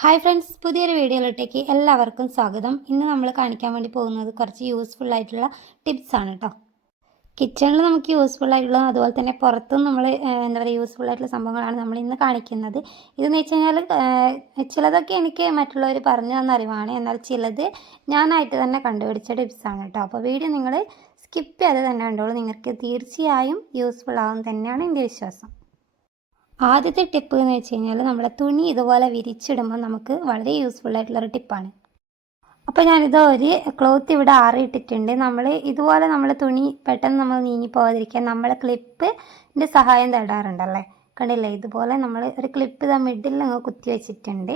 Hi friends പുതിയൊരു വീഡിയോയിലോട്ടേക്ക് എല്ലാവർക്കും സ്വാഗതം. ഇന്ന് നമ്മൾ കാണിക്കാൻ വേണ്ടി പോകുന്നത് കുറച്ച് യൂസ്ഫുൾ ആയിട്ടുള്ള ടിപ്സ് ആണ് കേട്ടോ കിച്ചണിൽ നമുക്ക് യൂസ്ഫുൾ ആയിട്ടുള്ള അതുപോലെ തന്നെ പുറത്തും നമ്മൾ എന്താ പറയുക യൂസ്ഫുൾ ആയിട്ടുള്ള സംഭവങ്ങളാണ് നമ്മൾ ഇന്ന് കാണിക്കുന്നത്. ഇതെന്ന് വെച്ച് കഴിഞ്ഞാൽ ചിലതൊക്കെ എനിക്ക് മറ്റുള്ളവർ പറഞ്ഞു തന്ന അറിവാണ്. എന്നാൽ ചിലത് ഞാനായിട്ട് തന്നെ കണ്ടുപിടിച്ച ടിപ്സാണ് കേട്ടോ അപ്പോൾ വീഡിയോ നിങ്ങൾ സ്കിപ്പ് ചെയ്ത് തന്നെ കണ്ടോളൂ. നിങ്ങൾക്ക് തീർച്ചയായും യൂസ്ഫുൾ ആവും തന്നെയാണ് എന്റെ വിശ്വാസം. ആദ്യത്തെ ടിപ്പ് എന്ന് വെച്ച് കഴിഞ്ഞാൽ നമ്മുടെ തുണി ഇതുപോലെ വിരിച്ചിടുമ്പോൾ നമുക്ക് വളരെ യൂസ്ഫുൾ ആയിട്ടുള്ളൊരു ടിപ്പാണ് അപ്പോൾ ഞാനിത് ഒരു ക്ലോത്ത് ഇവിടെ ആറിയിട്ടിട്ടുണ്ട്. നമ്മൾ ഇതുപോലെ നമ്മൾ തുണി പെട്ടെന്ന് നമ്മൾ നീങ്ങി പോകാതിരിക്കാൻ നമ്മൾ ക്ലിപ്പിന്റെ സഹായം തേടാറുണ്ടല്ലേ? കണ്ടില്ലേ? ഇതുപോലെ നമ്മൾ ഒരു ക്ലിപ്പ് ഇതാ മിഡിൽ അങ്ങ് കുത്തി വെച്ചിട്ടുണ്ട്.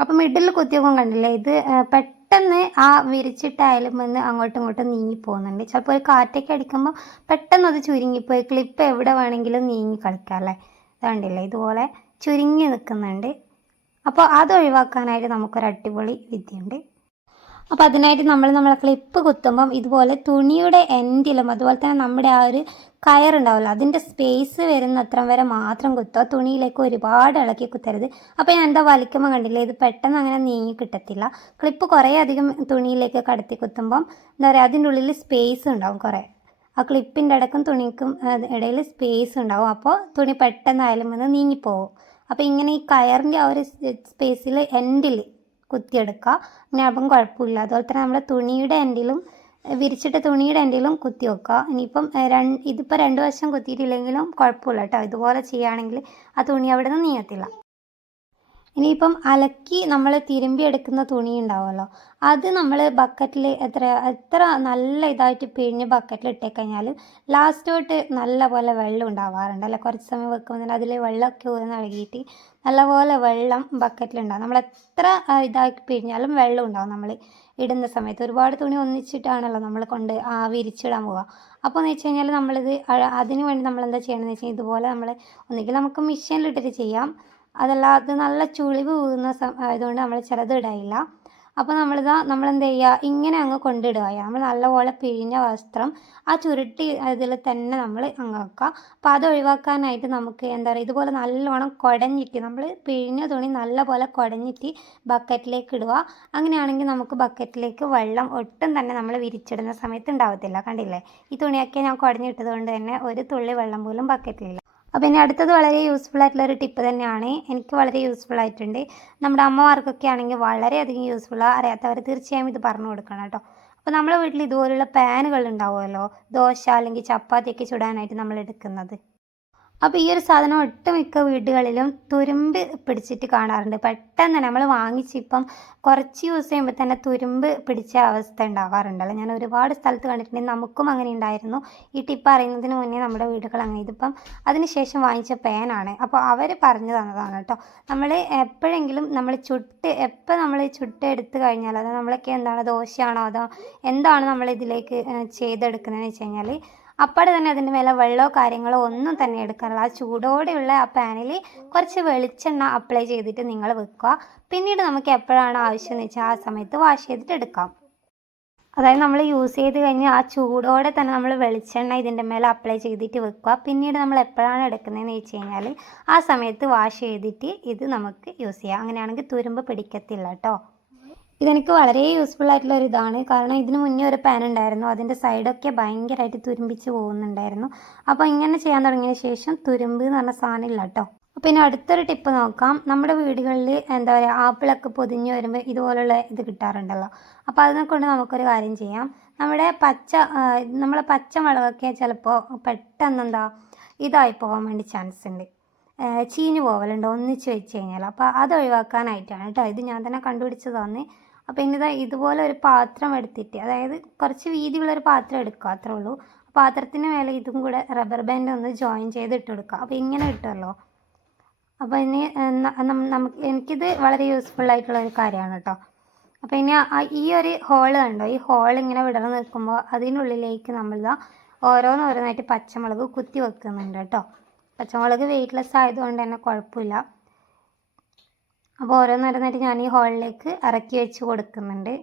അപ്പോൾ മിഡിൽ കുത്തിയപ്പോൾ കണ്ടില്ലേ? ഇത് പെട്ടെന്ന് ആ വിരിച്ചിട്ടായാലും വന്ന് അങ്ങോട്ടും ഇങ്ങോട്ടും നീങ്ങി പോകുന്നുണ്ട്. ചിലപ്പോൾ ഒരു കാറ്റൊക്കെ അടിക്കുമ്പോൾ പെട്ടെന്ന് അത് ചുരുങ്ങിപ്പോയി ക്ലിപ്പ് എവിടെ വേണമെങ്കിലും നീങ്ങി കളിക്കാം അല്ലേ? ഇതാണ്ടില്ലേ ഇതുപോലെ ചുരുങ്ങി നിൽക്കുന്നുണ്ട്. അപ്പോൾ അത് ഒഴിവാക്കാനായിട്ട് നമുക്കൊരു അടിപൊളി വിദ്യയുണ്ട്. അപ്പോൾ അതിനായിട്ട് നമ്മൾ നമ്മളെ ക്ലിപ്പ് കുത്തുമ്പം ഇതുപോലെ തുണിയുടെ എൻഡിലും അതുപോലെ തന്നെ നമ്മുടെ ആ ഒരു കയറുണ്ടാവില്ല അതിന്റെ സ്പേസ് വരുന്നത്ര വരെ മാത്രം കുത്തുക. തുണിയിലേക്ക് ഒരുപാട് ഇളക്കി കുത്തരുത്. അപ്പോൾ ഞാൻ എന്താ വലിക്കുമ്പോൾ കണ്ടില്ല ഇത് പെട്ടെന്ന് അങ്ങനെ നീങ്ങി കിട്ടത്തില്ല. ക്ലിപ്പ് കുറേ അധികം തുണിയിലേക്ക് കടത്തി കുത്തുമ്പം എന്താ പറയുക അതിന്റെ ഉള്ളിൽ സ്പേസ് ഉണ്ടാവും കുറേ. ആ ക്ലിപ്പിന്റെ അടക്കം തുണിക്കും ഇടയിൽ സ്പേസ് ഉണ്ടാവും. അപ്പോൾ തുണി പെട്ടെന്ന് അയലും വന്ന് നീങ്ങിപ്പോവും. അപ്പോൾ ഇങ്ങനെ ഈ കയറിന്റെ ആ ഒരു സ്പേസിൽ എൻഡിൽ കുത്തിയെടുക്കുക. അങ്ങനെ അപ്പം കുഴപ്പമില്ല. അതുപോലെ തന്നെ നമ്മുടെ തുണിയുടെ എൻഡിലും വിരിച്ചിട്ട് തുണിയുടെ എൻഡിലും കുത്തി വെക്കുക. ഇനിയിപ്പം രണ്ട് ഇതിപ്പോൾ രണ്ട് വശം കുത്തിയിട്ടില്ലെങ്കിലും കുഴപ്പമില്ല കേട്ടോ. ഇതുപോലെ ചെയ്യുകയാണെങ്കിൽ ആ തുണി അവിടെ നിന്ന് നീങ്ങത്തില്ല. ഇനിയിപ്പം അലക്കി നമ്മൾ തിരുമ്പി എടുക്കുന്ന തുണി ഉണ്ടാവുമല്ലോ. അത് നമ്മൾ ബക്കറ്റിൽ എത്ര എത്ര നല്ല ഇതായിട്ട് പിഴിഞ്ഞ് ബക്കറ്റിൽ ഇട്ടേക്കഴിഞ്ഞാൽ ലാസ്റ്റ് തൊട്ട് നല്ല പോലെ വെള്ളം ഉണ്ടാവാറുണ്ട്. അല്ല കുറച്ച് സമയം വെക്കുമ്പോൾ തന്നെ അതിൽ വെള്ളമൊക്കെ ഊർന്ന് അഴുകിയിട്ട് നല്ലപോലെ വെള്ളം ബക്കറ്റിലുണ്ടാവും നമ്മൾ എത്ര ഇതാക്കി പിഴിഞ്ഞാലും വെള്ളം ഉണ്ടാവും നമ്മൾ ഇടുന്ന സമയത്ത്. ഒരുപാട് തുണി ഒന്നിച്ചിട്ടാണല്ലോ നമ്മൾ കൊണ്ട് ആ വിരിച്ചിടാൻ പോവുക. അപ്പോൾ എന്ന് വെച്ച് കഴിഞ്ഞാൽ നമ്മളിത് അതിന് വേണ്ടി നമ്മൾ എന്താ ചെയ്യണമെന്ന് വെച്ചാൽ ഇതുപോലെ നമ്മൾ ഒന്നുകിൽ നമുക്ക് മെഷീനിലിട്ടിട്ട് ചെയ്യാം. അതല്ല അത് നല്ല ചുളിവ് പോകുന്ന ആയതുകൊണ്ട് നമ്മൾ ചിലത് ഇടയില്ല. അപ്പോൾ നമ്മളിതാ നമ്മളെന്ത് ചെയ്യുക? ഇങ്ങനെ അങ്ങ് കൊണ്ടിടുക. നമ്മൾ നല്ലപോലെ പിഴിഞ്ഞ വസ്ത്രം ആ ചുരുട്ടി ഇതിൽ തന്നെ നമ്മൾ അങ്ങ് വെക്കുക. അപ്പോൾ അത് ഒഴിവാക്കാനായിട്ട് നമുക്ക് എന്താ പറയുക? ഇതുപോലെ നല്ലോണം കുടഞ്ഞിട്ട് നമ്മൾ പിഴിഞ്ഞ തുണി നല്ലപോലെ കുടഞ്ഞിട്ട് ബക്കറ്റിലേക്ക് ഇടുക. അങ്ങനെയാണെങ്കിൽ നമുക്ക് ബക്കറ്റിലേക്ക് വെള്ളം ഒട്ടും തന്നെ നമ്മൾ വിരിച്ചിടുന്ന സമയത്ത് ഉണ്ടാവത്തില്ല. കണ്ടില്ലേ? ഈ തുണിയൊക്കെ ഞാൻ കുടഞ്ഞിട്ടത് കൊണ്ട് തന്നെ ഒരു തുള്ളി വെള്ളം പോലും ബക്കറ്റിലില്ല. അപ്പോൾ ഇനി അടുത്തത് വളരെ യൂസ്ഫുൾ ആയിട്ടുള്ള ഒരു ടിപ്പ് തന്നെയാണ്. എനിക്ക് വളരെ യൂസ്ഫുൾ ആയിട്ടുണ്ട്. നമ്മുടെ അമ്മമാർക്കൊക്കെ ആണെങ്കിൽ വളരെയധികം യൂസ്ഫുൾ അറിയാത്തവർ തീർച്ചയായും ഇത് പറഞ്ഞു കൊടുക്കണം കേട്ടോ. അപ്പോൾ നമ്മുടെ വീട്ടിൽ ഇതുപോലുള്ള പാനുകൾ ഉണ്ടാവുമല്ലോ? ദോശ അല്ലെങ്കിൽ ചപ്പാത്തിയൊക്കെ ചുടാനായിട്ട് നമ്മൾ എടുക്കുന്നത്. അപ്പോൾ ഈ ഒരു സാധനം ഒട്ടുമിക്ക വീടുകളിലും തുരുമ്പ് പിടിച്ചിട്ട് കാണാറുണ്ട്. പെട്ടെന്ന് നമ്മൾ വാങ്ങിച്ചിപ്പം കുറച്ച് യൂസ് ചെയ്യുമ്പോൾ തന്നെ തുരുമ്പ് പിടിച്ച അവസ്ഥ ഉണ്ടാവാറുണ്ടല്ലോ. ഞാൻ ഒരുപാട് സ്ഥലത്ത് കണ്ടിട്ടുണ്ട്. നമുക്കും അങ്ങനെ ഉണ്ടായിരുന്നു. ഈ ടിപ്പ് അറിയുന്നതിന് മുന്നേ നമ്മുടെ വീടുകൾ അങ്ങനെ ഇതിപ്പം അതിനുശേഷം വാങ്ങിച്ച പേനാണ് അപ്പോൾ അവർ പറഞ്ഞു തന്നതാണ് കേട്ടോ. നമ്മൾ എപ്പോഴെങ്കിലും നമ്മൾ ചുട്ട് എപ്പോൾ നമ്മൾ ചുട്ട് എടുത്ത് കഴിഞ്ഞാൽ അത് നമ്മളൊക്കെ എന്താണ് ദോശയാണോ അതോ എന്താണ് നമ്മൾ ഇതിലേക്ക് ചെയ്തെടുക്കുന്നതെന്ന് വെച്ച് കഴിഞ്ഞാൽ അപ്പാടെ തന്നെ അതിന്റെ മേലെ വെള്ളമോ കാര്യങ്ങളോ ഒന്നും തന്നെ എടുക്കാറില്ല. ആ ചൂടോടെയുള്ള ആ പാനിൽ കുറച്ച് വെളിച്ചെണ്ണ അപ്ലൈ ചെയ്തിട്ട് നിങ്ങൾ വെക്കുക. പിന്നീട് നമുക്ക് എപ്പോഴാണ് ആവശ്യം എന്ന് വെച്ചാൽ ആ സമയത്ത് വാഷ് ചെയ്തിട്ട് എടുക്കാം. അതായത് നമ്മൾ യൂസ് ചെയ്ത് കഴിഞ്ഞ് ആ ചൂടോടെ തന്നെ നമ്മൾ വെളിച്ചെണ്ണ ഇതിന്റെ മേലെ അപ്ലൈ ചെയ്തിട്ട് വെക്കുക. പിന്നീട് നമ്മൾ എപ്പോഴാണ് എടുക്കുന്നതെന്ന് വെച്ച് കഴിഞ്ഞാൽ ആ സമയത്ത് വാഷ് ചെയ്തിട്ട് ഇത് നമുക്ക് യൂസ് ചെയ്യാം. അങ്ങനെയാണെങ്കിൽ തുരുമ്പ് പിടിക്കത്തില്ല കേട്ടോ ഇതെനിക്ക് വളരെ യൂസ്ഫുൾ ആയിട്ടുള്ള ഒരു ഇതാണ്. കാരണം ഇതിന് മുന്നേ ഒരു പാൻ ഉണ്ടായിരുന്നു. അതിന്റെ സൈഡൊക്കെ ഭയങ്കരമായിട്ട് തുരുമ്പിച്ച് പോകുന്നുണ്ടായിരുന്നു. അപ്പോൾ ഇങ്ങനെ ചെയ്യാൻ തുടങ്ങിയ ശേഷം തുരുമ്പ് എന്ന് പറഞ്ഞ സാധനം ഇല്ല കേട്ടോ ഇനി അടുത്തൊരു ടിപ്പ് നോക്കാം. നമ്മുടെ വീടുകളിൽ എന്താ പറയുക ആപ്പിളൊക്കെ പൊതിഞ്ഞ് വരുമ്പോൾ ഇതുപോലുള്ള ഇത് കിട്ടാറുണ്ടല്ലോ. അപ്പോൾ അതിനെ കൊണ്ട് നമുക്കൊരു കാര്യം ചെയ്യാം. നമ്മുടെ പച്ച നമ്മളെ പച്ച പച്ചമുളകൊക്കെ ചിലപ്പോൾ പെട്ടെന്ന് എന്താ ഇതായി പോകാൻ വേണ്ടി ചാൻസ് ഉണ്ട്. ചീഞ്ഞ് പോവലുണ്ട്. ഒന്നിച്ച് വെച്ച് കഴിഞ്ഞാൽ അപ്പോൾ അത് ഒഴിവാക്കാനായിട്ടാണ് കേട്ടോ ഇത് ഞാൻ തന്നെ കണ്ടുപിടിച്ചതാണ് അപ്പോൾ ഇനി ഇനിതാ ഇതുപോലെ ഒരു പാത്രം എടുത്തിട്ട് അതായത് കുറച്ച് വീതിയുള്ള ഒരു പാത്രം എടുക്കുക അത്രേ ഉള്ളൂ. പാത്രത്തിന് മേലെ ഇതും കൂടെ റബ്ബർ ബാൻഡ് ഒന്ന് ജോയിൻ ചെയ്ത് ഇട്ട് കൊടുക്കുക. അപ്പോൾ ഇങ്ങനെ കിട്ടുമല്ലോ അപ്പോൾ ഇനി നമുക്ക് എനിക്കിത് വളരെ യൂസ്ഫുൾ ആയിട്ടുള്ള ഒരു കാര്യമാണ് കേട്ടോ. അപ്പോൾ ഇനി ഈ ഒരു ഹോൾ കണ്ടോ? ഈ ഹോൾ ഇങ്ങനെ വിടർന്ന് നിൽക്കുമ്പോൾ അതിനുള്ളിലേക്ക് നമ്മൾ നമ്മളിതാ ഓരോന്നോരോന്നായിട്ട് പച്ചമുളക് കുത്തി വെക്കുന്നുണ്ട് കേട്ടോ. പച്ചമുളക് വെയിറ്റ്ലെസ് ആയതുകൊണ്ട് തന്നെ കുഴപ്പമില്ല. അപ്പോൾ ഓരോന്നോരോന്നായിട്ട് ഞാൻ ഈ ഹോളിലേക്ക് ഇറക്കി വെച്ച് കൊടുക്കുന്നുണ്ട്.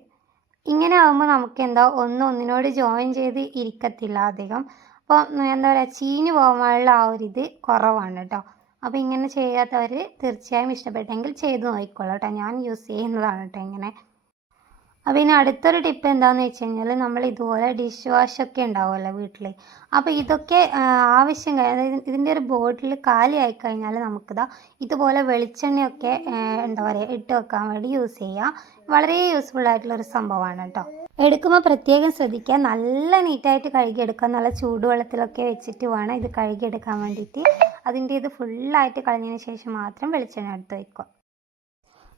ഇങ്ങനെ ആകുമ്പോൾ നമുക്ക് എന്താ ഒന്ന് ഒന്നിനോട് ജോയിൻ ചെയ്ത് ഇരിക്കത്തില്ല അധികം. അപ്പോൾ എന്താ പറയുക ചീഞ്ഞ് പോകാനുള്ള ആ ഒരു ഇത് കുറവാണ് കേട്ടോ അപ്പോൾ ഇങ്ങനെ ചെയ്യാത്തവർ തീർച്ചയായും ഇഷ്ടപ്പെട്ടെങ്കിൽ ചെയ്ത് നോക്കിക്കോളൂ കേട്ടോ ഞാൻ യൂസ് ചെയ്യുന്നതാണ് കേട്ടോ ഇങ്ങനെ. അപ്പോൾ ഇനി അടുത്തൊരു ടിപ്പ് എന്താണെന്ന് വെച്ച് കഴിഞ്ഞാൽ നമ്മൾ ഇതുപോലെ ഡിഷ് വാഷ് ഒക്കെ ഉണ്ടാവുമല്ലോ വീട്ടിൽ അപ്പോൾ ഇതൊക്കെ ആവശ്യം അതായത് ഇതിന്റെ ഒരു ബോട്ടിൽ കാലിയായി കഴിഞ്ഞാൽ നമുക്കിതാ ഇതുപോലെ വെളിച്ചെണ്ണയൊക്കെ എന്താ പറയുക ഇട്ട് വെക്കാൻ വേണ്ടി യൂസ് ചെയ്യാം. വളരെ യൂസ്ഫുൾ ആയിട്ടുള്ള ഒരു സംഭവമാണ് കേട്ടോ. എടുക്കുമ്പോൾ പ്രത്യേകം ശ്രദ്ധിക്കുക. നല്ല നീറ്റായിട്ട് കഴുകിയെടുക്കുക. നല്ല ചൂടുവെള്ളത്തിലൊക്കെ വെച്ചിട്ട് വേണം ഇത് കഴുകിയെടുക്കാൻ വേണ്ടിയിട്ട്. അതിന്റെ ഇത് ഫുള്ളായിട്ട് കളഞ്ഞതിന് ശേഷം മാത്രം വെളിച്ചെണ്ണ എടുത്ത് വയ്ക്കുക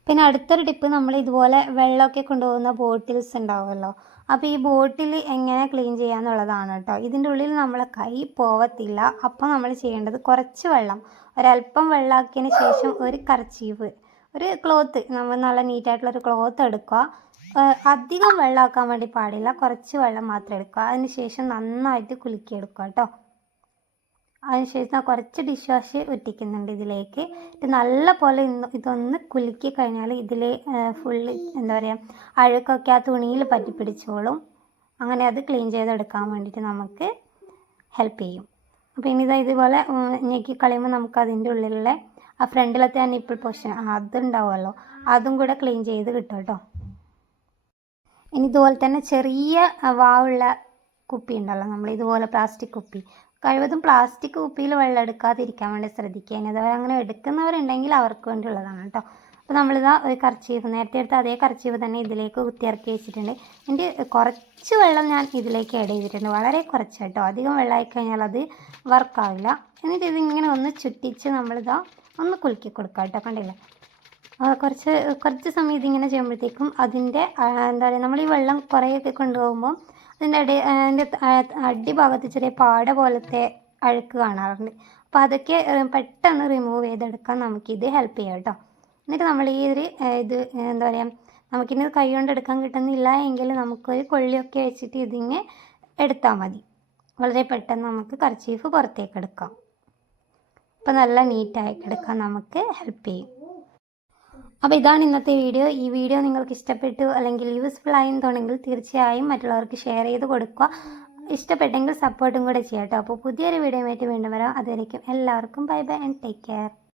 പിന്നെ അടുത്തൊരു ടിപ്പ് നമ്മൾ ഇതുപോലെ വെള്ളമൊക്കെ കൊണ്ടുപോകുന്ന ബോട്ടിൽസ് ഉണ്ടാവുമല്ലോ. അപ്പോൾ ഈ ബോട്ടിൽ എങ്ങനെ ക്ലീൻ ചെയ്യാന്നുള്ളതാണ് കേട്ടോ. ഇതിന്റെ ഉള്ളിൽ നമ്മളെ കൈ പോവത്തില്ല. അപ്പോൾ നമ്മൾ ചെയ്യേണ്ടത് കുറച്ച് വെള്ളം. ഒരല്പം വെള്ളമാക്കിയതിന് ശേഷം ഒരു കർച്ചീവ് ഒരു ക്ലോത്ത് നമ്മൾ നല്ല നീറ്റായിട്ടുള്ള ഒരു ക്ലോത്ത് എടുക്കുക. അധികം വെള്ളമാക്കാൻ വേണ്ടി പാടില്ല. കുറച്ച് വെള്ളം മാത്രം എടുക്കുക. അതിന് ശേഷം നന്നായിട്ട് കുലുക്കിയെടുക്കുക കേട്ടോ. അതിനുശേഷം കുറച്ച് ഡിഷ് വാഷ് ഒറ്റിക്കുന്നുണ്ട് ഇതിലേക്ക്. ഇത് നല്ല പോലെ ഇതൊന്ന് കുലുക്കി കഴിഞ്ഞാൽ ഇതിൽ ഫുള്ള് എന്താ പറയുക അഴുക്കൊക്കെ ആ തുണിയിൽ പറ്റി പിടിച്ചോളും. അങ്ങനെ അത് ക്ലീൻ ചെയ്തെടുക്കാൻ വേണ്ടിയിട്ട് നമുക്ക് ഹെൽപ്പ് ചെയ്യും. അപ്പോൾ ഇനി ഇതാ ഇതുപോലെ ഞെക്കി കളയുമ്പോൾ നമുക്ക് അതിന്റെ ഉള്ളിലുള്ള ആ ഫ്രണ്ടിലത്തെ ആ നിപ്പിൾ പോർഷൻ അതുണ്ടാവുമല്ലോ. അതും കൂടെ ക്ലീൻ ചെയ്ത് കിട്ടും കേട്ടോ ഇനി ഇതുപോലെ തന്നെ ചെറിയ വാവുള്ള കുപ്പി ഉണ്ടല്ലോ നമ്മൾ ഇതുപോലെ പ്ലാസ്റ്റിക് കുപ്പി. കഴിവതും പ്ലാസ്റ്റിക് കുപ്പിയിൽ വെള്ളം എടുക്കാതിരിക്കാൻ വേണ്ടി ശ്രദ്ധിക്കുക. ഇനി അങ്ങനെ എടുക്കുന്നവരുണ്ടെങ്കിൽ അവർക്ക് വേണ്ടിയുള്ളതാണ് കേട്ടോ. അപ്പോൾ നമ്മളിതാ ഒരു കർച്ചീഫ് നേരത്തെ എടുത്ത അതേ കർച്ചീഫ് തന്നെ ഇതിലേക്ക് കുത്തിയിറക്കി വെച്ചിട്ടുണ്ട്. എന്റെ കുറച്ച് വെള്ളം ഞാൻ ഇതിലേക്ക് ആഡ് ചെയ്തിട്ടുണ്ട്. വളരെ കുറച്ച് കേട്ടോ. അധികം വെള്ളമായി കഴിഞ്ഞാൽ അത് വർക്കാവില്ല എന്നിട്ട് ഇതിങ്ങനെ ഒന്ന് ചുറ്റിച്ച് നമ്മളിതാ ഒന്ന് കുലുക്കി കൊടുക്കുക കേട്ടോ. കണ്ടില്ലേ? കുറച്ച് കുറച്ച് സമയം ഇതിങ്ങനെ ചെയ്യുമ്പോഴത്തേക്കും അതിന്റെ എന്താ പറയുക നമ്മൾ ഈ വെള്ളം കുറേയൊക്കെ കൊണ്ടുപോകുമ്പോൾ അതിന്റെ അടി അതിന്റെ അടിഭാഗത്ത് ചെറിയ പാട പോലത്തെ അഴുക്ക് കാണാറുണ്ട്. അപ്പോൾ അതൊക്കെ പെട്ടെന്ന് റിമൂവ് ചെയ്തെടുക്കാൻ നമുക്കിത് ഹെൽപ്പ് ചെയ്യാം കേട്ടോ. എന്നിട്ട് നമ്മൾ ഈ ഒരു ഇത് എന്താ പറയുക നമുക്കിനി കൈ കൊണ്ട് എടുക്കാൻ കിട്ടുന്നില്ല എങ്കിൽ നമുക്കൊരു കൊള്ളിയൊക്കെ വെച്ചിട്ട് ഇതിങ്ങ് എടുത്താൽ മതി. വളരെ പെട്ടെന്ന് നമുക്ക് കർച്ചീഫ് പുറത്തേക്ക് എടുക്കാം. അപ്പോൾ നല്ല നീറ്റായി എടുക്കാൻ നമുക്ക് ഹെൽപ്പ് ചെയ്യും. അപ്പോൾ ഇതാണ് ഇന്നത്തെ വീഡിയോ. ഈ വീഡിയോ നിങ്ങൾക്ക് ഇഷ്ടപ്പെട്ടു അല്ലെങ്കിൽ യൂസ്ഫുൾ ആയെന്ന് തോന്നുമെങ്കിൽ തീർച്ചയായും മറ്റുള്ളവർക്ക് ഷെയർ ചെയ്ത് കൊടുക്കുക. ഇഷ്ടപ്പെട്ടെങ്കിൽ സപ്പോർട്ടും കൂടെ ചെയ്യാം കേട്ടോ. അപ്പോൾ പുതിയൊരു വീഡിയോ ആയിട്ട് വീണ്ടും വരാം. അതുവരേക്കും എല്ലാവർക്കും bye bye and take care